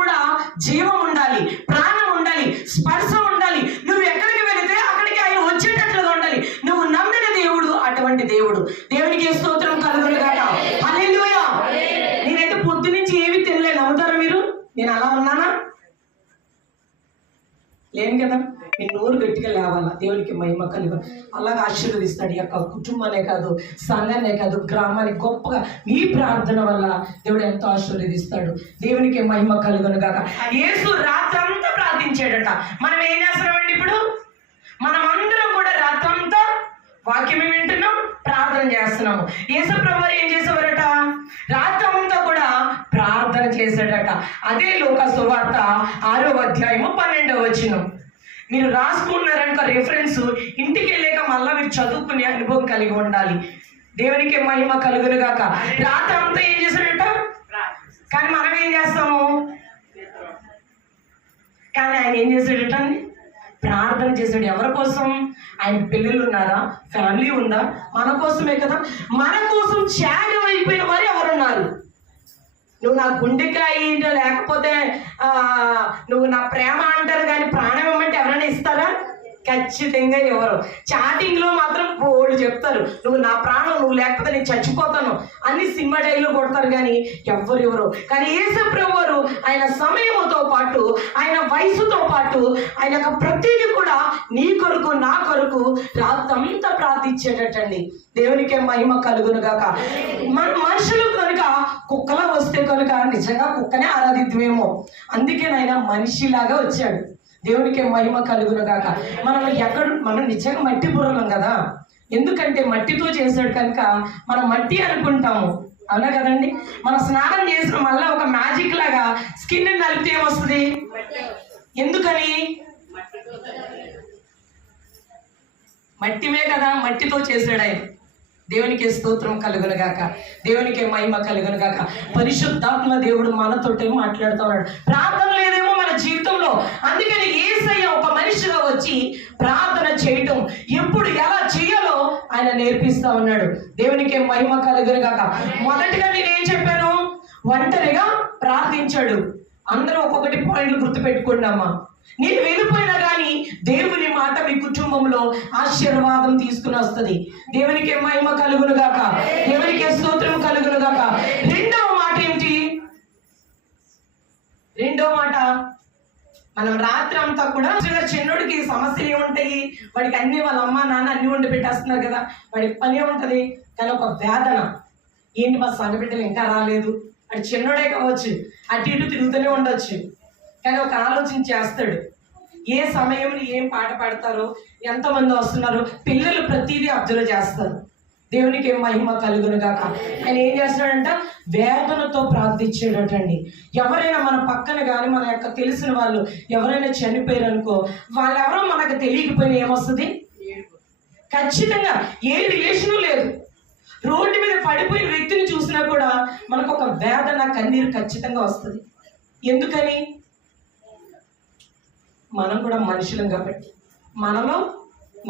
కూడా జీవం ఉండాలి, ప్రాణం ఉండాలి, స్పర్శ ఉండాలి. నువ్వు ఎక్కడికి వెళితే అక్కడికి ఆయన వచ్చేటట్లుగా ఉండాలి. నువ్వు నమ్మిన దేవుడు అటువంటి దేవుడు. దేవునికి స్తోత్రం కలుగును గాక. హల్లెలూయా. నేనైతే పొద్దు నుంచి ఏమీ తినలే. నమ్ముతారా మీరు? నేను అలా ఉన్నానా? లేను కదా. నేను నోరు గట్టిగా లేవాలా. దేవునికి మహిమ కలుగు. అలాగే ఆశీర్వదిస్తాడు. ఈ యొక్క కుటుంబానే కాదు, సంఘాన్నే కాదు, గ్రామాన్ని గొప్పగా ఈ ప్రార్థన వల్ల దేవుడు ఎంతో ఆశీర్వదిస్తాడు. దేవునికి మహిమ కలుగును గాక. యేసు రాత్రంతా ప్రార్థించాడట. మనం ఏం చేస్తున్నామండి ఇప్పుడు? మనం అందరం కూడా రాత్రంతా వాక్యమే వింటున్నాం, ప్రార్థన చేస్తున్నాము. యేసు ప్రభువు ఏం చేసేవారట? రాత్రంతా కూడా ప్రార్థన చేశాడట. అదే లూకా సువార్త 6వ అధ్యాయము 12వ వచనం. మీరు రాసుకున్నారనుక రెఫరెన్స్, ఇంటికి వెళ్ళాక మళ్ళీ మీరు చదువుకునే అనుభవం కలిగి ఉండాలి. దేవునికి మహిమ కలుగును గాక. రాత్రంతా ఏం చేశాడట? కానీ మనం ఏం చేస్తాము? కానీ ఆయన ఏం చేశాడట? ప్రార్థన చేశాడు. ఎవరి కోసం? ఆయన పిల్లలు ఉన్నారా? ఫ్యామిలీ ఉందా? మన కోసమే కదా. మన కోసం త్యాగం అయిపోయిన వారు ఎవరున్నారు? నువ్వు నా గుండెకాయ లేకపోతే నువ్వు నా ప్రేమ అంటారు, కానీ ప్రాణం ఇవ్వమంటే ఎవరైనా ఇస్తారా? ఖచ్చితంగా ఎవరు. చాటింగ్లో మాత్రం బోల్డ్ చెప్తారు, నువ్వు నా ప్రాణం, నువ్వు లేకపోతే నేను చచ్చిపోతాను అన్ని సినిమా డైలో కొడతారు, కానీ ఎవరు. కానీ యేసు ప్రభువు ఆయన సమయంతో పాటు, ఆయన వయసుతో పాటు, ఆయన యొక్క ప్రతిదీ కూడా నీ కొరకు, నా కొరకు రాత్రంతా ప్రార్థించేటట్టండి. దేవునికి మహిమ కలుగును గాక. మన మనుషులు కనుక కుక్కలా వస్తే కనుక నిజంగా కుక్కనే ఆరాధిద్వేమో. అందుకే ఆయన మనిషిలాగా వచ్చాడు. దేవునికి మహిమ కలుగును గాక. మనం నిజంగా మట్టి బుర్రలం కదా. ఎందుకంటే మట్టితో చేశాడు కనుక మనం మట్టి అనుకుంటాము. అవునా కదండి? మనం స్నానం చేసిన మళ్ళీ ఒక మ్యాజిక్ లాగా స్కిన్ నలిపితే ఏమొస్తుంది? ఎందుకని? మట్టిమే కదా, మట్టితో చేశాడు ఆయన. దేవునికి స్తోత్రం కలుగును గాక. దేవునికి మహిమ కలుగును గాక. పరిశుద్ధాత్మ దేవుడు మనతోటే మాట్లాడుతూ ఉన్నాడు. ప్రార్థన లేదేమో మన జీవితంలో. అందుకని యేసయ్య ఒక మనిషిగా వచ్చి ప్రార్థన చేయటం, ఎప్పుడు ఎలా చేయాలో ఆయన నేర్పిస్తా ఉన్నాడు. దేవునికి మహిమ కలుగును గాక. మొదటిగా నేనేం చెప్పాను? ఒంటరిగా ప్రార్థించాడు. అందరూ ఒక్కొక్కటి పాయింట్లు గుర్తుపెట్టుకోండి అమ్మా. నేను వెళ్ళిపోయినా కానీ దేవుని మాట మీ కుటుంబంలో ఆశీర్వాదం తీసుకుని వస్తుంది. దేవునికి మహిమ కలుగును గాక. దేవునికి స్తోత్రం కలుగును గాక. రెండవ మాట ఏంటి? రెండవ మాట, మనం రాత్రి అంతా కూడా చిన్నోడికి సమస్యలు ఏముంటాయి? వాడికి అన్ని వాళ్ళ అమ్మ నాన్న అన్ని వండి పెట్టేస్తున్నారు కదా, వాడికి పని ఏముంటది? కానీ ఒక వేదన. ఏంటి మా సంఘ బిడ్డలు ఇంకా రాలేదు? అది చిన్నోడే కావచ్చు, అటు ఇటు తిరుగుతూనే ఉండొచ్చు, కానీ ఒక ఆలోచన చేస్తాడు. ఏ సమయంలో ఏం పాట పాడతారో, ఎంతమంది వస్తున్నారు, పిల్లలు ప్రతిదీ అబ్జర్వ్ చేస్తారు. దేవునికి మహిమ కలుగును గాక. ఆయన ఏం చేస్తున్నాడంట? వేదనతో ప్రార్థించేటండి. ఎవరైనా మన పక్కన కానీ మన యొక్క తెలిసిన వాళ్ళు ఎవరైనా చనిపోయారు అనుకో, వాళ్ళెవరో మనకు తెలియకపోయినా ఏమొస్తుంది? ఖచ్చితంగా ఏ రిలేషను లేదు. రోడ్డు మీద పడిపోయిన వ్యక్తిని చూసినా కూడా మనకు ఒక వేదన, కన్నీరు ఖచ్చితంగా వస్తుంది. ఎందుకని? మనం కూడా మనుషులం కాబట్టి, మనలో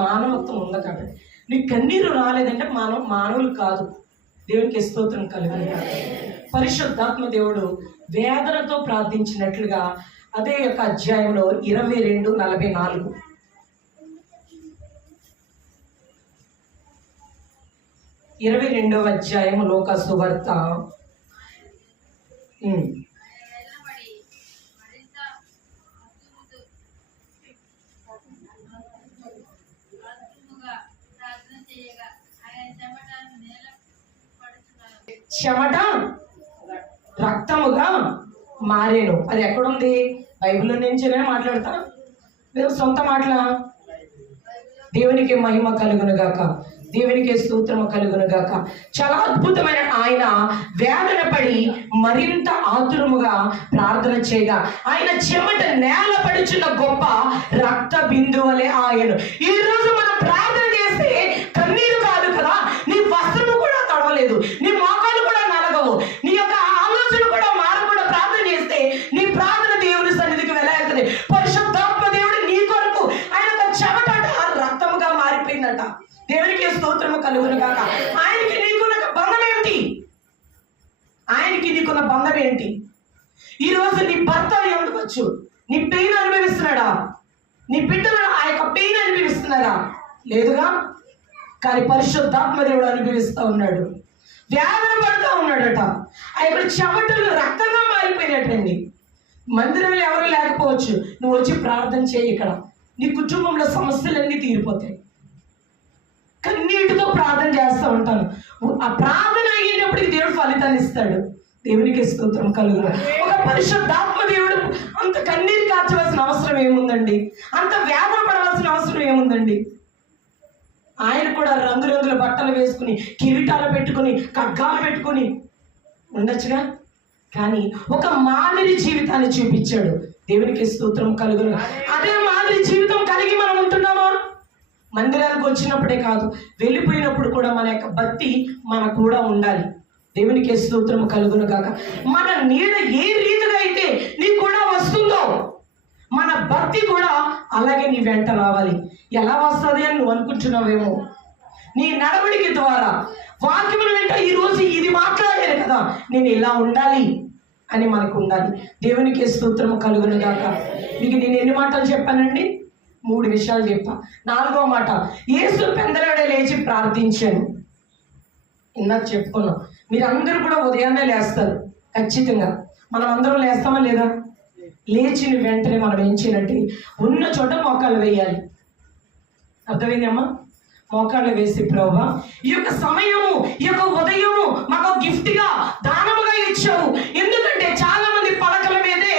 మానవత్వం ఉంది కాబట్టి. నీకు కన్నీరు రాలేదంటే మనం మానవులు కాదు. దేవునికి స్తోత్రం కలుగును గాక. పరిశుద్ధాత్మ దేవుడు వేదనతో ప్రార్థించినట్లుగా అదే యొక్క అధ్యాయంలో 22:44 22వ అధ్యాయం లూకా సువార్త. చెమట రక్తముగా మారేను. అది ఎక్కడుంది? బైబిల్లో నుంచేనే మాట్లాడతా, మేము సొంత మాటలా? దేవునికి మహిమ కలుగును గాక. దేవునికి స్తోత్రము కలుగును గాక. చాలా అద్భుతమైన ఆయన వేదన పడి మరింత ఆతురముగా ప్రార్థన చేయగా ఆయన చెమట నేల పడుచున్న గొప్ప రక్త బిందువులే ఆయన. ఈ రోజు మనం ప్రార్థన చేస్తే కన్నీరు కాదు కదా, నీ వస్త్రము కూడా తడవలేదు, నీ మోకాలు కూడా నలగవు, నీ యొక్క ఆలోచన కూడా మారకుండా ప్రార్థన చేస్తే నీ ప్రార్థన దేవుని సన్నిధికి వెళ్ళాలి. పరిశుద్ధాత్మ దేవుడు నీ కొరకు ఆయన చెమట రక్తముగా మారిపోయిందట. దేవునికి స్తోత్రము కలుగును గాక. ఆయనకి నీకున్న బంధం ఏంటి? ఆయనకి నీకున్న బంధం ఏంటి? ఈ రోజు నీ భర్త ఉండవచ్చు, నీ పెయిన్ అనుభవిస్తున్నాడా? నీ బిడ్డలు ఆ యొక్క పెయిన్ అనుభవిస్తున్నారా? లేదుగా. కానీ పరిశుద్ధాత్మ దేవుడు అనుభవిస్తూ ఉన్నాడు, వేదన పడుతూ ఉన్నాడట. ఆ యొక్క చెమటలు రక్తంగా మారిపోయినట్టండి. మందిరంలో ఎవరు లేకపోవచ్చు, నువ్వు వచ్చి ప్రార్థన చేయి. ఇక్కడ నీ కుటుంబంలో సమస్యలన్నీ తీరిపోతాయి. కన్నీటితో ప్రార్థన చేస్తూ ఉంటాను. ఆ ప్రార్థన అయ్యేటప్పటికి దేవుడు ఫలితాన్ని ఇస్తాడు. దేవునికి స్తోత్రం కలుగును. ఒక పరిశుద్ధాత్మ దేవుడు అంత కన్నీరు కార్చవలసిన అవసరం ఏముందండి? అంత వేదన పడవలసిన అవసరం ఏముందండి? ఆయన కూడా రంగురంగుల బట్టలు వేసుకుని, కిరీటాలు పెట్టుకుని, ఖడ్గాలు పెట్టుకుని ఉండొచ్చుగా. కానీ ఒక మాదిరి జీవితాన్ని చూపించాడు. దేవునికి స్తోత్రం కలుగును. అదే మాదిరి జీవితం కలిగి మనం ఉంటున్నామా? మందిరానికి వచ్చినప్పుడే కాదు, వెళ్ళిపోయినప్పుడు కూడా మన యొక్క భక్తి మన కూడా ఉండాలి. దేవునికి స్తోత్రం కలుగును గాక. మన నీడ ఏ రీతిగా అయితే నీ కూడా వస్తుందో, మన భక్తి కూడా అలాగే నీ వెంట రావాలి. ఎలా వస్తుంది అని నువ్వు అనుకుంటున్నావేమో. నీ నడవడికి ద్వారా వాక్యముల వెంట ఈరోజు ఇది మాట్లాడాను కదా, నేను ఇలా ఉండాలి అని మనకు ఉండాలి. దేవునికి స్తోత్రం కలుగును గాక. మీకు నేను ఎన్ని మాటలు చెప్పానండి? 3 విషయాలు చెప్పా. 4వ మాట, యేసు పెందలాడే లేచి ప్రార్థించాను. ఇందాక చెప్పుకున్నాం. మీరందరూ కూడా ఉదయాన్నే లేస్తారు ఖచ్చితంగా. మనం అందరం లేస్తామా లేదా? లేచిన వెంటనే మనం ఏం చేయాలంటే ఉన్న చోట మోకాళ్ళు వేయాలి. అర్థమైందమ్మా? మోకాళ్ళు వేసి, ప్రభువా ఈ యొక్క సమయము, ఈ యొక్క ఉదయము మాకు గిఫ్ట్గా దానముగా ఇచ్చావు. ఎందుకంటే చాలా మంది పడకల మీదే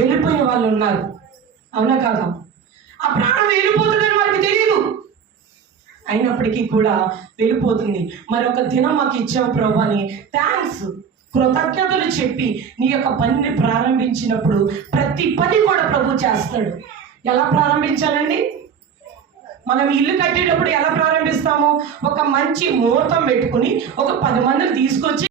వెళ్ళిపోయిన వాళ్ళు ఉన్నారు. అవునా కాదా? ఆ ప్రాణం వెళ్ళిపోతుందని మనకి తెలియదు, అయినప్పటికీ కూడా వెళ్ళిపోతుంది. మరి ఒక దినం మాకు ఇచ్చావు ప్రభు అని థ్యాంక్స్, కృతజ్ఞతలు చెప్పి నీ యొక్క పనిని ప్రారంభించినప్పుడు ప్రతి పని కూడా ప్రభు చేస్తాడు. ఎలా ప్రారంభించాలండి? మనం ఇల్లు కట్టేటప్పుడు ఎలా ప్రారంభిస్తాము? ఒక మంచి ముహూర్తం పెట్టుకుని ఒక 10 మందిని తీసుకొచ్చి